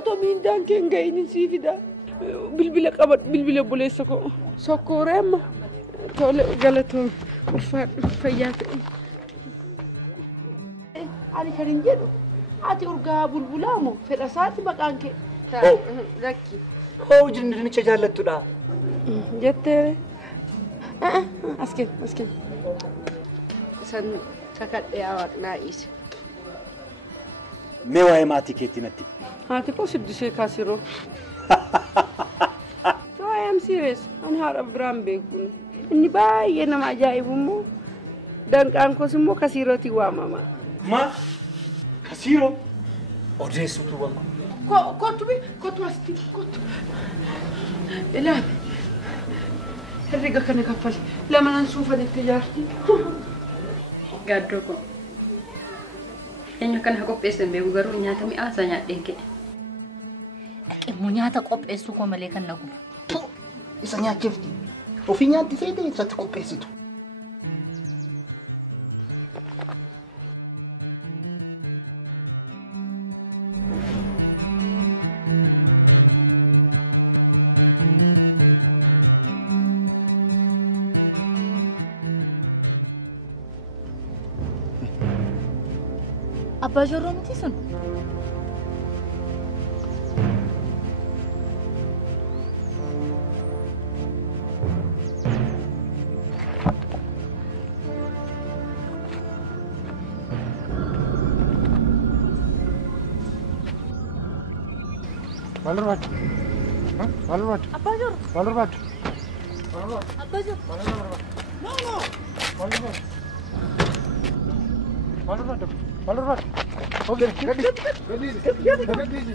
أوتومين دان كين جايين سيفدا بالبلا قبض بالبلا بوليسكو سكورم تقول قالتهم فيات أنا كرنجلو أتي أرجع بالبلامو في رأساتي مكانك لكي هو جن نشجع للتلا جت أسكن سن سكت يا نايس ما هو ما تيكتي نتي هاتي كوس بدي كاسيرو so I am serious أنا هارب برام بيكون إني باي أنا ما جاي بمو dan kan ko simo kasiro ti wa mama ma kasiro odesu tu wangu ko tu asti ko لا الرجال كان يكفل لما نشوف التجارتي قادركم إنه كان هكوب اسم بيوغرو نياتا مي آسا نياتينك أكيد نياتا كوب اسوكو ملكا نقول إسا نياتيفتي وفي نياتي سيدي إسا تكوب اسيتو أبا جرو متيسون Valor batu. أبا جرو Valor batu. أبا جرو No. Valor batu. Valor batu. Okay. Get easy.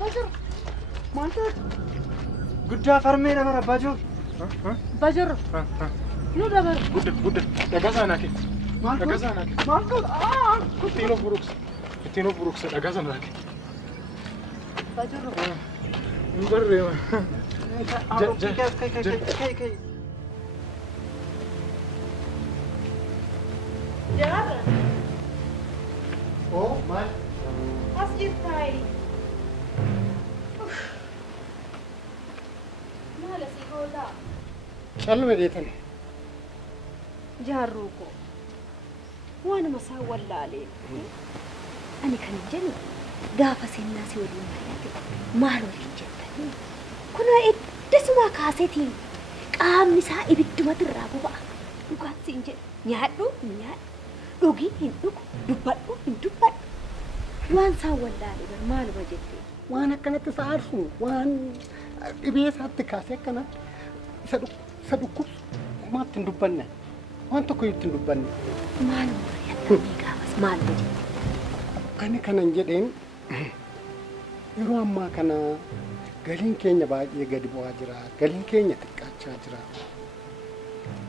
بجر Mantap. Guddaa farmee nama rabbaajo. بجر نو دبر Gudda. Dhagasaa naa kenna. Dhagasaa naa kenna. Maal Ittiin of buruqsa dhagasaa naa kenna. بجر Hin barreema. كي جابر Oh, maal? أسجد تاي ما لسي هودا Callume deetan. جاروكو وانا مسا ولا عليه أنا كان جني قافة الناس ودون حياتي ما له الجنة كنا إدسما كاسيتين قام نساء بدو ما ترابو بقى وقعد سنجد نيادو دوغي هندوك وان سا ولا عليه ما له وجدتي Waan akkanatti sa'aarsu waan dhibee isaatti kaasee akkana isa dhukkubsu kumaatti hin dubbanne waan tokko itti hin dubbanne. ما له مريض قافة ما له وجدتي Ani kanan jedheen yeroo ammaa kana galiin keenya baay'ee gadi bu'aa jira. Galiin keenya xiqqaachaa jira.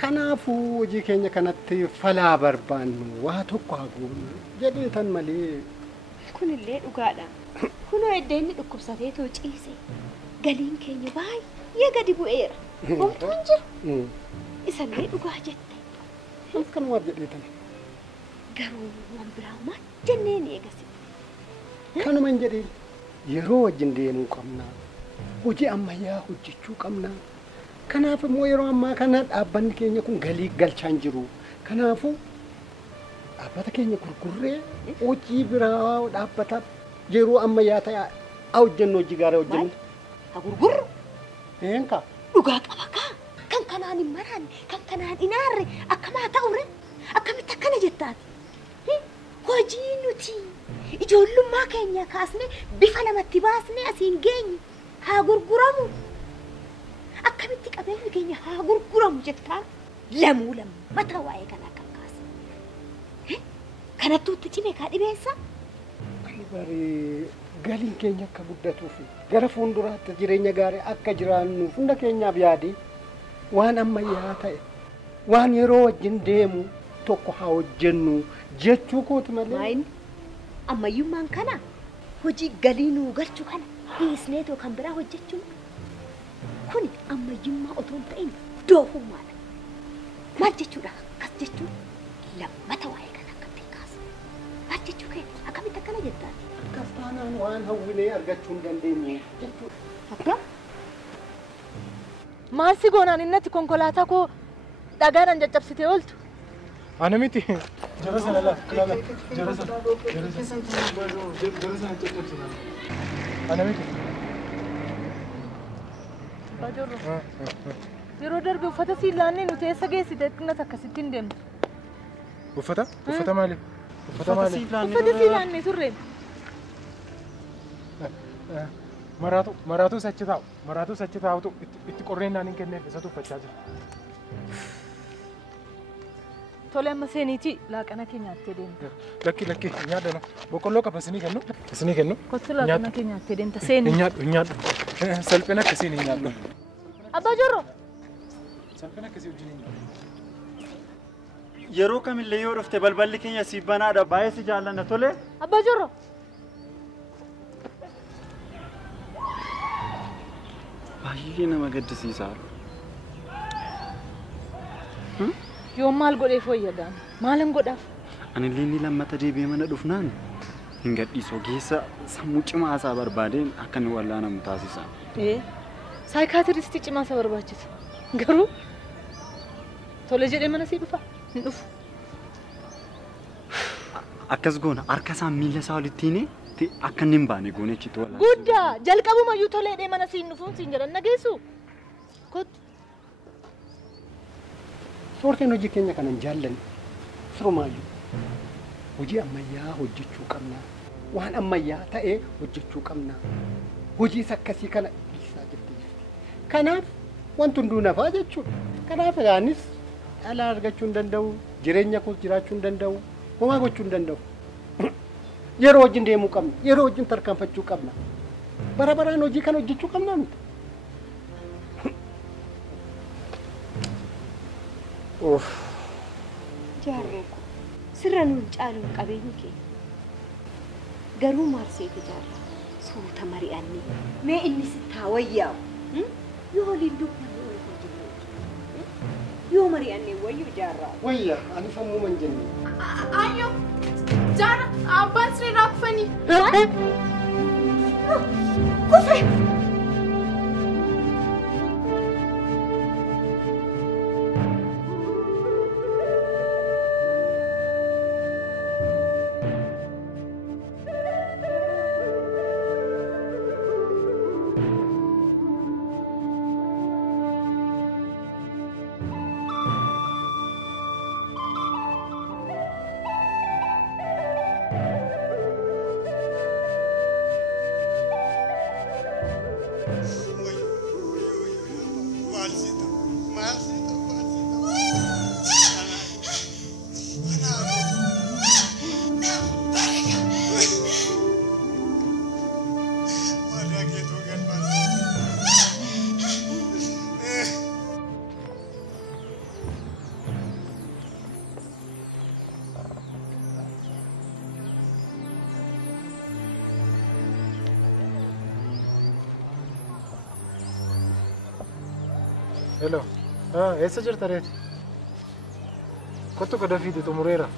Kanaafuu hojii keenya kanatti falaa barbaannu waa tokko haa goonu jedheetan malee. كن الليل وقاعدة كنوا يديني دكوساتي توجيسي قالين كيني باي يا قدي بوئير ومتونجر إسمي وقاعدتي Kan waa jedheetan. قالوا ومبراو ما جنيني يا قسم Kanuman jedhee yeroo wajjin deemuu qabna. Hojii ammayyaa hojjechuu qabna. Kanaaf immoo yeroo ammaa kana dhaabbanni keenya kun galii galchaa hin jiru. Kanaafuu dhaabbata keenya gurgurree hojii biraa dhaabbata yeroo ammayyaa ta'e hojjennu hojii gaarii hojjennu. هغرغر Eenka dhugaa qaba kaa kan kanaan hin maraanne kan kanaan hin aarre akkamaa ta'ure akkamitti akkana jettaati hojii nuti ijoollummaa keenya kaasne bifa lamatti baasne asiin geenye haa gurguramu akkamitti qabeenyi keenya haa gurguramu jettaan lamuu lammata waa'ee kanaa kan kaase kanattuutti cimee kaa dhibeessa barii galiin keenya akka guddatuuf gara fuulduraatti jireenya gaarii akka jiraannuuf hunda keenyaaf yaadee waan ammayyaa ta'e waan yeroo wajjin deemu tokko haa hojjennu jechuu kooti malee. Maayin ammayyummaan kana hojii galii nuu galchu kana dhiisneetoo kan biraa hojjechuun kuni ammayyummaa otoo hin ta'in doofummaadha. Maal jechuudha akkas jechuun lammata waa'ee kana akkamitti kaasa. Maal jechuu keenya akkamitti akkana jettaan? Akkas taanaan waan hawwinee argachuu hin dandeenye jechuudha. Akka? Maasi goonaan innatti konkolaataa koo dhagaadhaan caccabsitee ooltu? Ana miti. Jara sana la. Jara sana. Ana miti. Bajorro. Yeroo darbe uffata siilaannee nuti eessa geessite xinnat akkasittiin deemtu. Uffata? Uffata maali? Uffata maali? Uffata siilaannee turreen. Maraatu sachi taa'u. Maraatu sachi taa'utu itti qorreennaan hin kenneef isatu uffachaa jira. Tole amma seeniitii laaqana keenyaatti deemta. Lakki nyaadha. Boqqolloo qaba isinii kennu. Isinii kennu. Kottu laaqana keenyaatti deemta seeni. Nyaadhu. Salphina akkasii ni nyaadhu. Abbaa Jorro. Salphina akkasii wajjin hin nyaadhu. Yeroo kamillee yoo dhufte balballi keenya si banaadha. Baay'ee si jaallanna tole. Abbaa Jorro. Baay'ee nama gaddisiisa. Yoo maal godhee fooyyadaan? Maalan godhaaf? Ani illee lammata deebi'ee mana dhufnaan hin gadhiisu geessa sammuu cimaa isaa barbaadeen akka inni wallaanamu taasisa. Saayikaatiristii cimaa isa barbaachisa. Garuu tole jedhee mana sii dhufa hin dhufu. Akkas goona harka isaa miila isaa walitti hine akka inni hin baane goone achitti wallaana. Guddaa jalqabumayyuu toleedhee mana sii hin dhufuun siin jedhan nageessu. Kottu. Soorteen hojii keenya kana hin jaallanne firumaayyuu hojii ammayyaa hojjechuu qabna. Waan ammayyaa ta'ee hojjechuu qabna. Hojii akkasii kana dhiisaa jirti. Kanaaf wanti hunduu nafaa jechuudha. Kanaaf yaanis dhala argachuu hin danda'u, jireenya koos jiraachuu hin danda'u, homaa gochuu hin danda'u. Yeroo wajjin deemuu qabna, yeroo wajjin tarkaanfachuu qabna. Bara baraan hojii kana hojjechuu qabna miti. Jaarroo ko sirra nuun caaluun qabeenyi keenya. Garuu maal seete jaarraa? Suuta mari'annee mee inni sitti haa wayyaa'u? Yoo waliin dubbanne wal hojjennee yoo mari'annee wayyuu jaarraa. Wayyaa ani sammuu man jenne. Ayyo jaarra abbaan sirraa kufanii. Kufe! Hello. Essa jirta reeti? Kottu gada fiiti xumureera.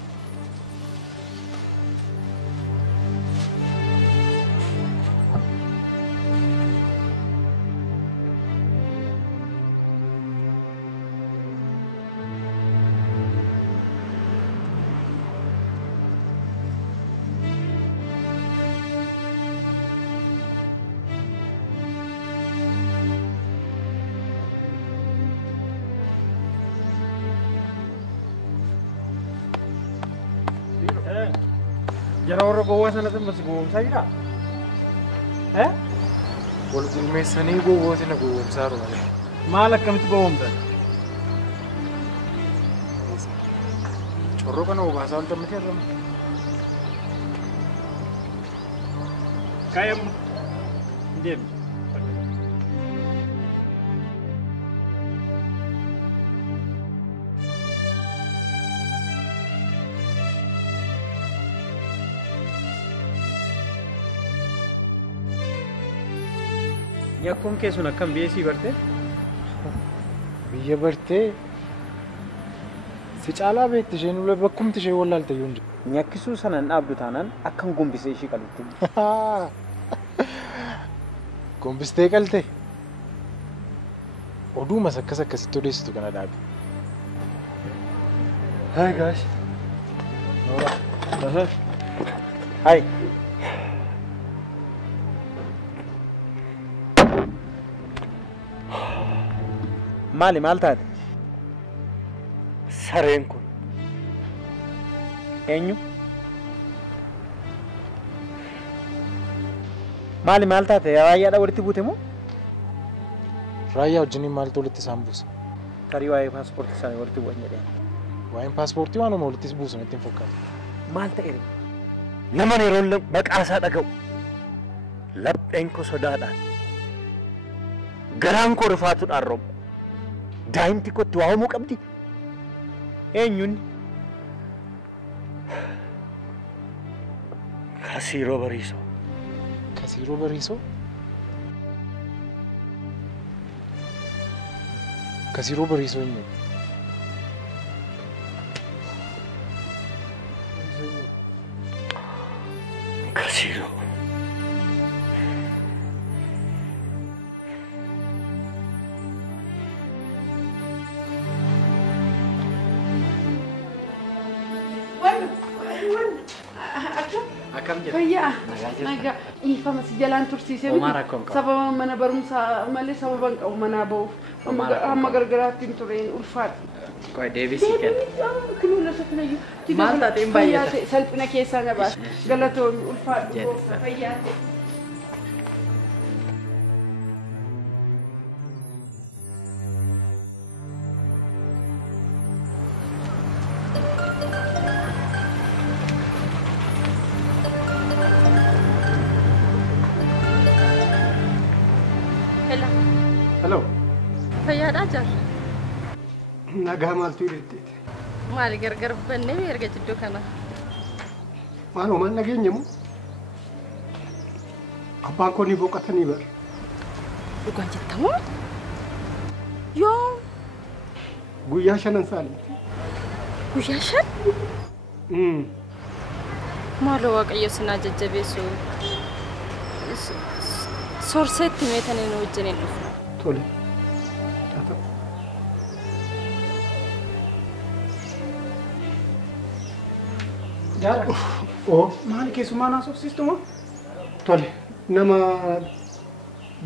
Jara warra gowwaa sanatti mas gowwoomsaa jira? Wal gurmeessanii gowwooti na gowwoomsaa jiru malee. Maal akkamitti gowwoomtan? Corroo kana obaasaa wanta miti argamu. Kaayamu. Deemi. Yakkoon kee sun akkam beesii bartee? Biyya bartee si caalaa beekti isheen bakkumti ishee wallaalte yoo hin jiru. Nyakkisuu sanaan dhaabdu taanaan akkan gombisee ishii qalutti. Gombistee qalte. Oduumas akkasitti odeessitu kana dhaabi. Hai guys. Hai. Maal taate? Sareen kun. Eenyu? Maal taate? Raayyaadha walitti buute moo? Raayyaa wajjiniin maaltu walitti isaan buusa? Tarii waa'ee paaspoortii isaanii walitti bu'an jedhee. Waa'een paaspoortii waanuma walitti buusan ittiin fakkaatu. Maal ta'e? Nama yeroon maqaa isaa dhaga'u lapheen koo sodaadhaan garaan koo rifaatuudhaan rooba daa'imti koo itti waamamuu qabdi. Eenyuun? Kasiiroo Bariisoo. Kasiiroo Bariisoo? Kasiiroo Bariisoo eenyu? Kasiiroo. Akkam jirtu? Fayyaa. Nagaa. Ifama si jalaan tursiisee miti. Sababa mana barumsaa malee sababa hin qabu manaa ba'uuf. Hamma gargaraatti hin tureen ulfaadha. Qoy deebisii kenna. Kunuun lafa kanayyuu. Maal taateen baay'ata? Salphina keessaa na baasa. Galatoomi ulfaadhu. Fayyaa ta'e. Hello. Fayyaadhaa jira. Nagaa maaltu hidhatteeti? Maali gargar bannee erga jidduu kana? Maaloo maal nageenya moo? Abbaan koo ni boqotanii bara. Dhugaan jettamoo? Yoo Guyyaa shanan saaliiti. guyyaa shan? Maaloo Waaqayyo sinaa jajjabeessu. Sorseetti meetanii nu wajjiniin dhufu. Tole. Jaala. Oo. Maali keessumaa naa sobsiistu moo? Tole. Nama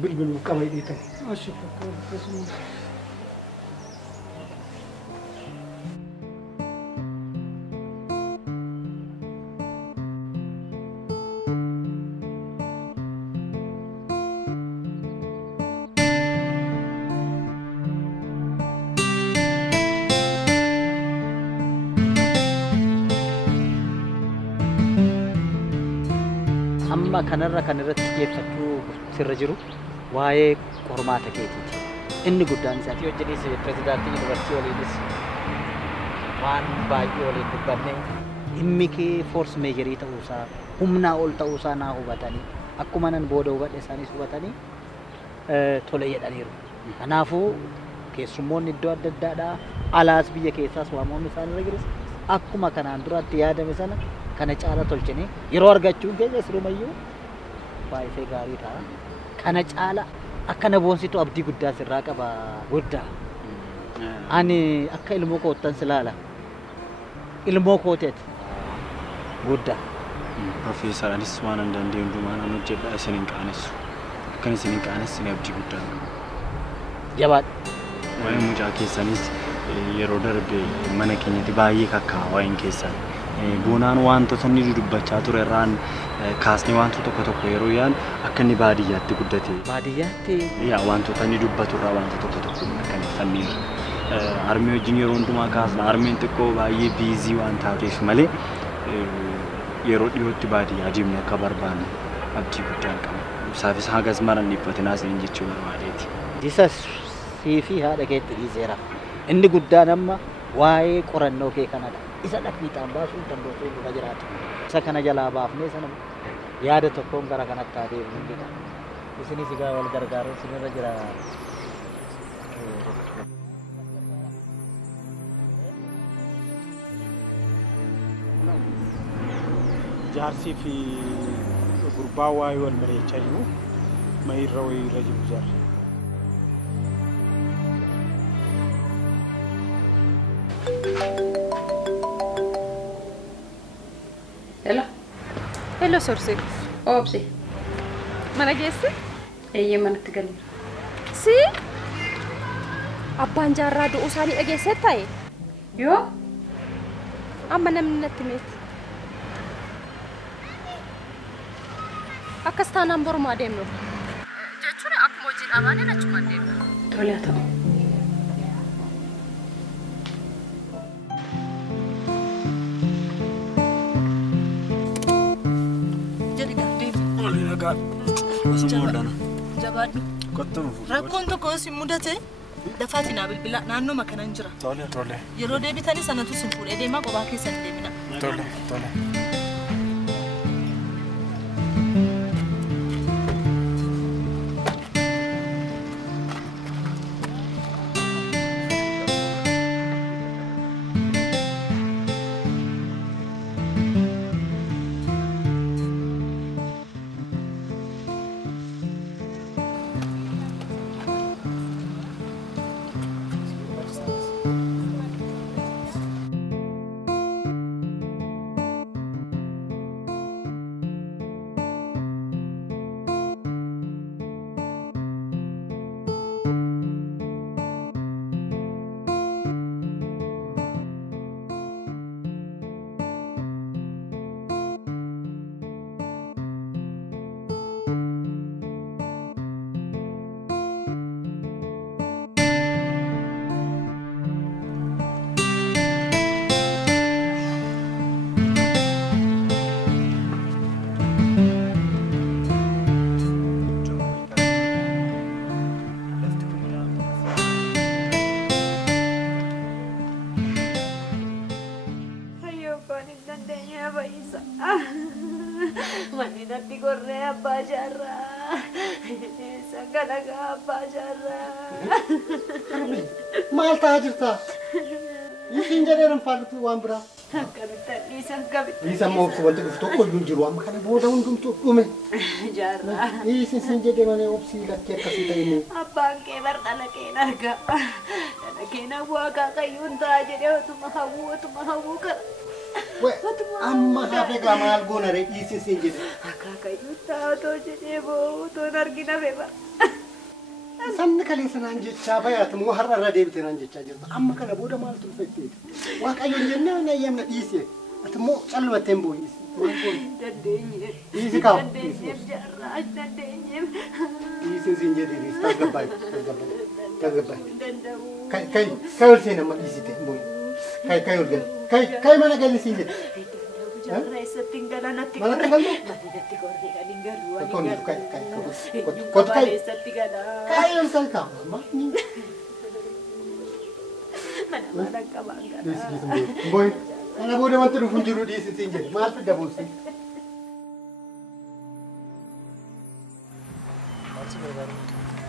bilbiluuf qaba hidhiitan. Ashii fakkaatu keessumaa. Amma kanarra kanarratti xiyyeeffachuu sirra jiru waa'ee qormaata keetiiti. Inni guddaan isaati hojjenis pirezidaantii yuunivarsiitii waliinis waan baay'ee waliin dubbanne dhimmi kee foors meejarii ta'uusaa humnaa ol ta'uusaa naa hubatanii akkuma nan booda hubadhe isaanis hubatanii tole jedhaniiru. Kanaafuu keessummoonni iddoo adda addaadhaa alaas biyya keessaas waamoonni isaanirra jiru akkuma kanaan duratti yaadame sana kana caala tolchine yeroo argachuun keenya sirumayyuu baay'ee gaarii ta'a. Kana caala akkana boonsitu abdii guddaa sirraa qaba guddaa. Ani akka ilmoo koottan silaala. Ilmoo kooteeti guddaa. Profeesar anis waan an danda'e hundumaa nan hojjedha isin hin qaanessu. Akkan isin hin qaanessu abdii guddaa qaba. Jabaadha. Waa'ee mucaa keessanis yeroo darbe mana keenyatti baay'ee kakkaa waa'een keessan. Boonaan wantoota inni dubbachaa ture irraan kaasnee wantoota tokko yeroo yaan akka inni baadiyyaatti guddate. Baadiyyaatti? Yaa wantoota inni dubbatu irraa wantoota tokko mirkaneeffanneerra. Armii wajjin yeroo hundumaa kaasna armiin xiqqoo baay'ee biizii waan taateef malee yeroo dhiyootti baadiyyaa deemnee akka barbaannu abdii guddaan qaba. Isaafis hagas maran dhiphatinaa isin jechuu barbaadeeti. Isas siifi haadha keetti dhiiseera. Inni guddaan amma waa'ee qorannoo kee kanadha. Isa dhaqniixaan baasuun dandeessuu dhufa jiraatu. Isa kana jalaa baafnee sana yaada tokkoon gara kanatti adeemu hin jedha. Isinis egaa wal gargaaruun sinirra jira. Jaarsii fi gurbaa waa'ee wal mari'achaa jiru. Mayirra wayirra jiru jaarsi. Hello. Hello Sorsi. Obsi. Mana geesse? Eeyyee manatti galeera. Si? Abbaan jaarraa du'uu isaanii dhageessee ta'e? Yoo? Amma namni natti meeti. Akkas taanaan borumaa deemnu. Jechuun akkuma hojii dhaabanii achuma deemnu. Tole haa ta'u. Jadi gaaddee. Oli nagaa. Masuma oldana. Jabaadhu. Kottuma fuudhu. Rakkoon tokko si mudate dafaatiin bilbila naannoo makanaan jira. Tole tole. Yeroo deebitanii sanatu sin fuudhee deemaa qophaa keessan deemina. Tole tole. Maal ta'aa jirta? Isiin jedheeran faallutu waan biraa. Isa ammoo obsi wanti dhufu tokko iyyuu hin jiru amma kana booda hundumtuu dhume. Jaarraa. Isiin jedhee malee obsii lakkee akkasii ta'inii. Abbaan kee bar dhala keen arga. Dhala keen hawwaa kaakayyuun ta'a jedhee otuma hawwuu kara. Amma hafe gaa maal goona ree isiin jedhe. Kaakayyuun ta'a otoo jedhee boo otoon argina beeba. Samni kaleessa naan jechaa bayaati moo har'a irra deebite naan jechaa jirta. Amma kana booda maaltu dhufetteeti? Waaqayyoon jennee na eeyyamna dhiisee. Ati immoo callumattee hin boo'isi. Dandeenye. Dhiisi kaa'u. Dandeenyeef jaarraa dandeenyeef. Dhiisi siin jedhee dhiisi. Tasgabbaa'e. Tasgabbaa'e. Danda'u. Kai ol seen amma dhiisite hin boo'i. Kai ol gali. Kai mana gali siin jedhe. Jaarraa eessatti hin galanatti. Manatti galu? Manatti gorree kan hin galu. Tokkoon kai. Eessatti galaa. Kai ol kan kaa'u. Maani. Mana mana qabaan galaa. Dhiisi boo'i. Kana booda wanti dhufu hin jiru dhiisi siin jedhe. Maal fidda boosii?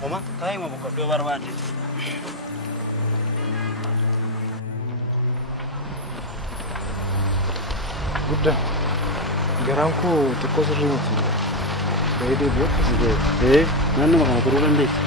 Oma, kaai mau boqoddoo barbaadde. Guddaa. Garaan koo xiqqoo sirrii miti. Baay'ee booda. Naannoo kana turuu dandeessi.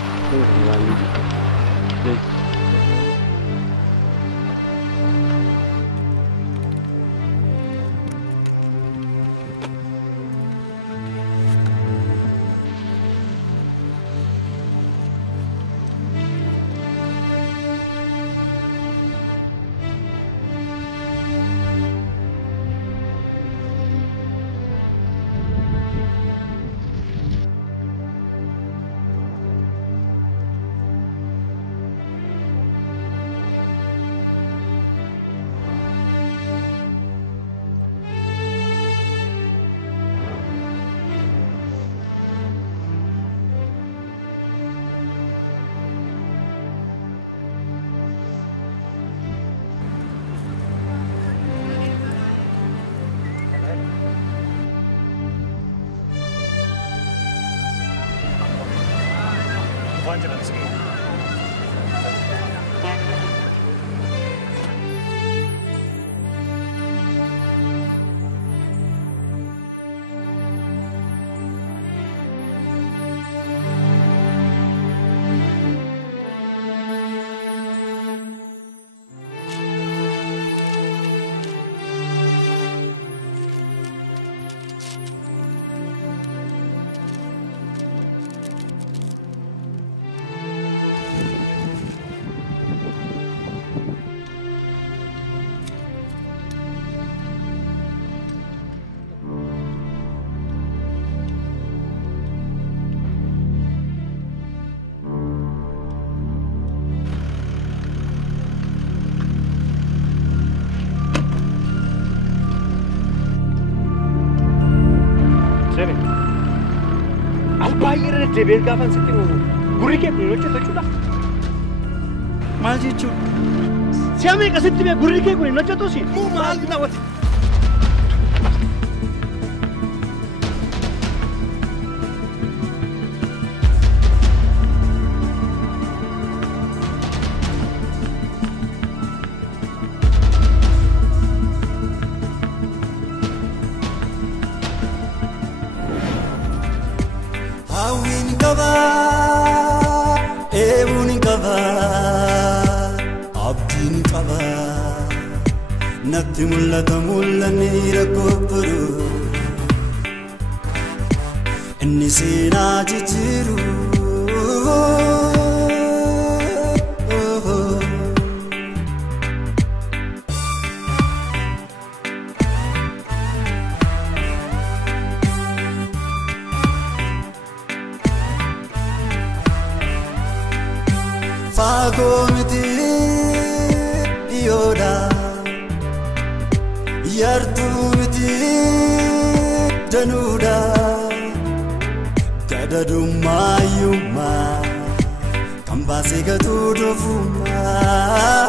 Albaay'ee deebi'ee gaafan sitti gurri kee kun hojjetu jechuudha. Maal jechuudha? Si'amee qasitti bee gurri kee kun hojjetu si. Maal nawwati? Natti mul'ata mul'anni rakkoobburu inni seenaa jijjiiru faagoo miti dhiyoodha yartuu miti danuudha gadadummaayummaa kan baasee gatuu dofummaa